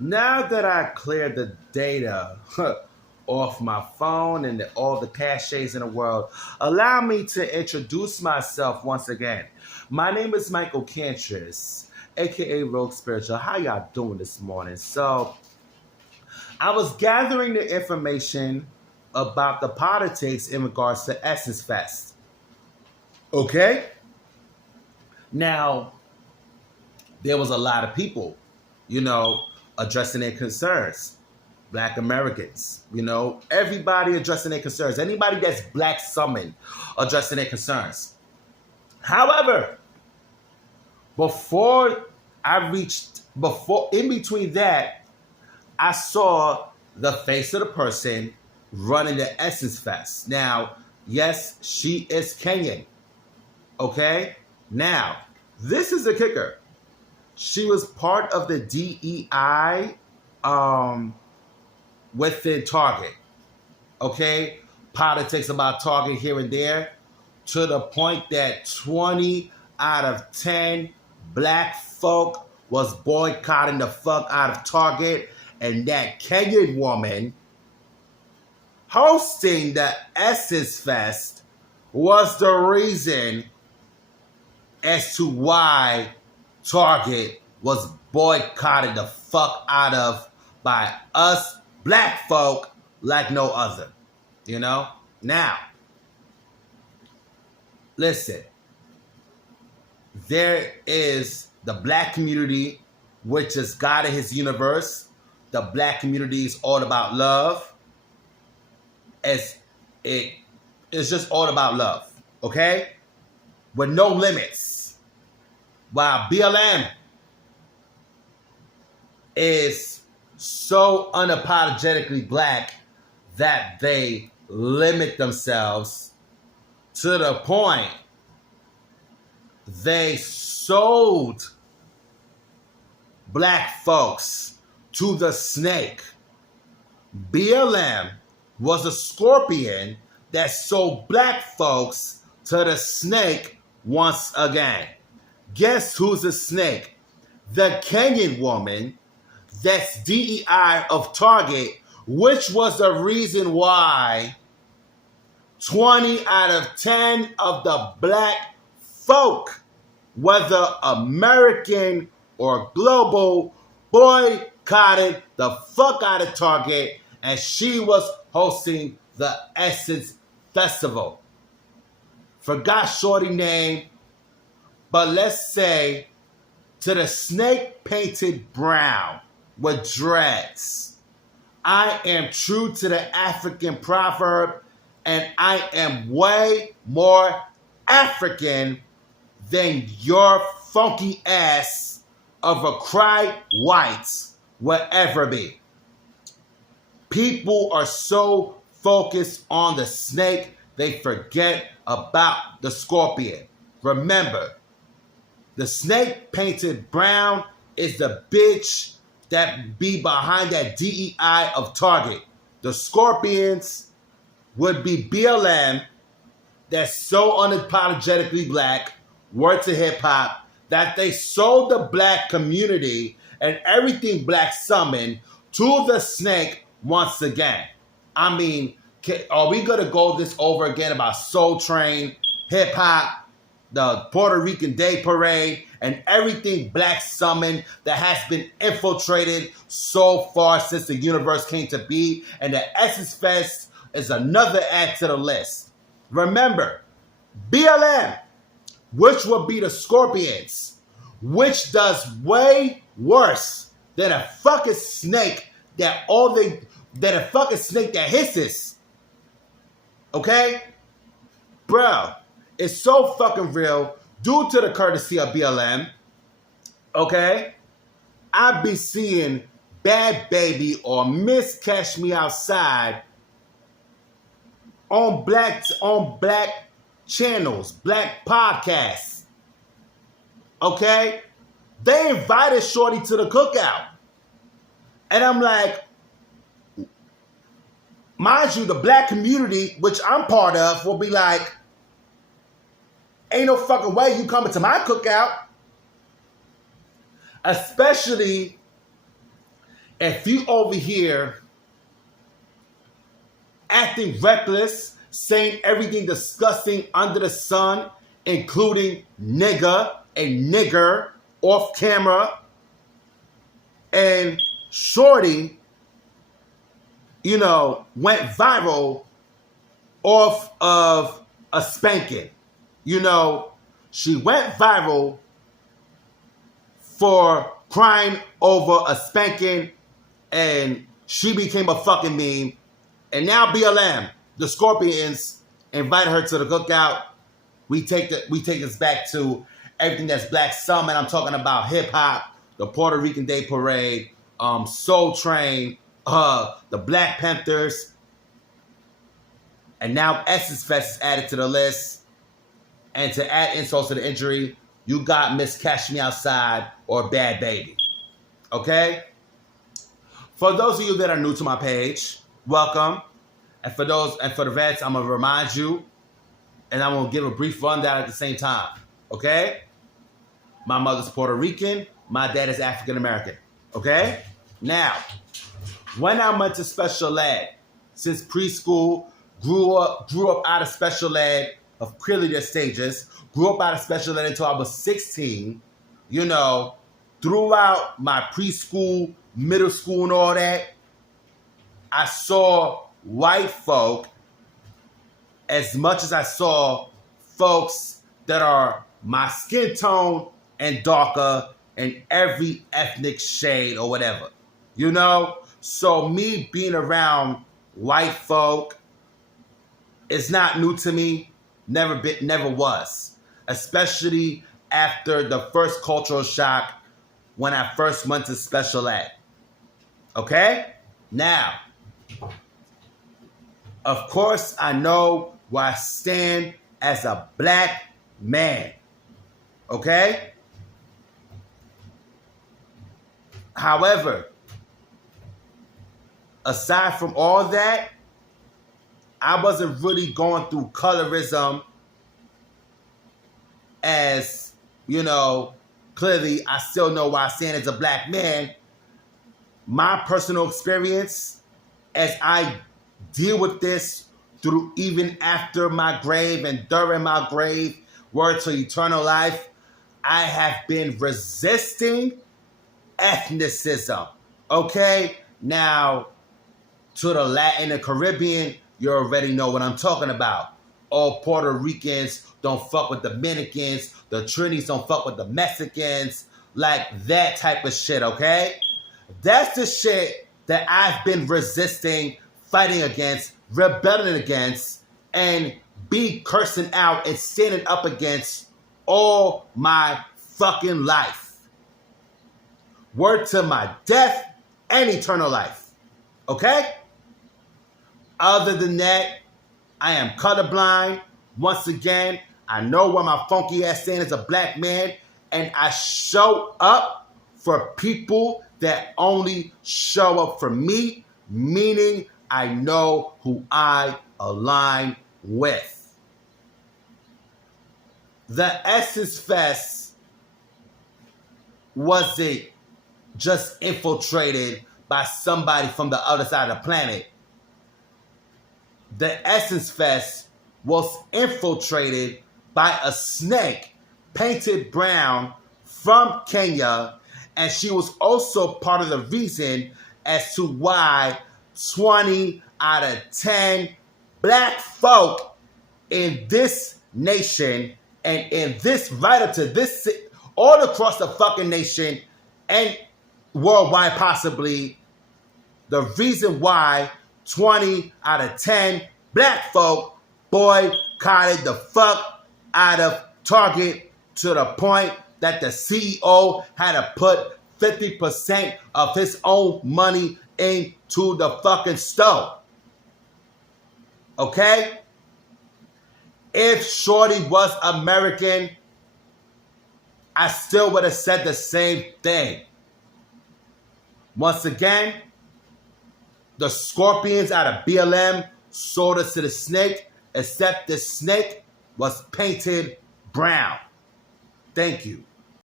Now that I cleared the data off my phone and all the caches in the world, allow me to introduce myself once again. My name is Michael Cantris, aka Rogue Spiritual. How y'all doing this morning? So, I was gathering the information about the politics in regards to Essence Fest. Okay? Now, there was a lot of people, addressing their concerns. Black Americans, everybody addressing their concerns. Anybody that's black summoned addressing their concerns. However, in between that, I saw the face of the person running the Essence Fest. Now, yes, she is Kenyan. Okay? Now, this is the kicker. She was part of the DEI within Target. Okay? Politics about Target here and there, to the point that 20 out of 10 black folk was boycotting the fuck out of Target, and that Kenyan woman hosting the Essence Fest was the reason as to why Target was boycotted the fuck out of by us black folk like no other. Now, listen, there is the black community, which is God in his universe. The black community is all about love. It's just all about love, okay? With no limits. While BLM is so unapologetically black that they limit themselves to the point they sold black folks to the snake. BLM was a scorpion that sold black folks to the snake once again. Guess who's a snake? The Kenyan woman that's DEI of Target, which was the reason why 20 out of 10 of the black folk, whether American or global, boycotted the fuck out of Target, and she was hosting the Essence Festival. Forgot shorty name, but let's say to the snake painted brown with dreads. I am true to the African proverb, and I am way more African than your funky ass of a cry white will ever be. People are so focused on the snake, they forget about the scorpion. Remember, the snake painted brown is the bitch that be behind that DEI of Target. The scorpions would be BLM that's so unapologetically black, word to hip hop, that they sold the black community and everything black summoned to the snake once again. I mean, are we going to go this over again about Soul Train, hip hop, the Puerto Rican Day Parade, and everything black summoned that has been infiltrated so far since the universe came to be? And the Essence Fest is another add to the list. Remember, BLM, which will be the Scorpions, which does way worse than a fucking snake that hisses. Okay? Bro, it's so fucking real due to the courtesy of BLM. Okay? I be seeing Bhad Bhabie or Miss Catch Me Outside on black channels, black podcasts. Okay? They invited Shorty to the cookout. And I'm like, mind you, the black community, which I'm part of, will be like, ain't no fucking way you coming to my cookout. Especially if you over here acting reckless, saying everything disgusting under the sun, including nigga and nigger off camera, and Shorty, you know, went viral off of a spanking. You know, she went viral for crying over a spanking, and she became a fucking meme. And now BLM, the Scorpions, invited her to the cookout. We take this back to everything that's Black Summer. I'm talking about hip hop, the Puerto Rican Day Parade, Soul Train, the Black Panthers, and now Essence Fest is added to the list. And to add insult to the injury, you got Miss Cash Me Outside or Bhad Bhabie. Okay? For those of you that are new to my page, welcome. And for the vets, I'm gonna remind you, and I'm gonna give a brief rundown at the same time. Okay? My mother's Puerto Rican, my dad is African American. Okay? Now, when I went to special ed, since preschool, grew up out of special ed of clearly their stages, grew up out of special ed until I was 16, you know, throughout my preschool, middle school and all that, I saw white folk as much as I saw folks that are my skin tone and darker in every ethnic shade or whatever, you know? So me being around white folk is not new to me. Never was. Especially after the first cultural shock when I first went to special ed. Okay? Now, of course, I know where I stand as a Black man. Okay? However, aside from all that, I wasn't really going through colorism as, you know, clearly I still know where I stand as a Black man. My personal experience as I deal with this through even after my grave and during my grave, word to eternal life, I have been resisting ethnicism. Okay? Now, to the Latin and Caribbean, you already know what I'm talking about. All Puerto Ricans don't fuck with Dominicans. The Trinis don't fuck with the Mexicans. Like that type of shit, okay? That's the shit that I've been resisting, fighting against, rebelling against, and be cursing out and standing up against all my fucking life. Word to my death and eternal life. Okay? Other than that, I am colorblind. Once again, I know where my funky ass stand as a Black man, and I show up for people that only show up for me, meaning I know who I align with. The Essence Fest wasn't just infiltrated by somebody from the other side of the planet. The Essence Fest was infiltrated by a snake painted brown from Kenya, and she was also part of the reason as to why 20 out of 10 Black folk in this nation and in this right up to this, all across the fucking nation and worldwide possibly, the reason why 20 out of 10 Black folk boycotted the fuck out of Target to the point that the CEO had to put 50% of his own money into the fucking stove. Okay? If Shorty was American, I still would have said the same thing. Once again, the Scorpions out of BLM sold us to the snake, except the snake was painted brown. Thank you.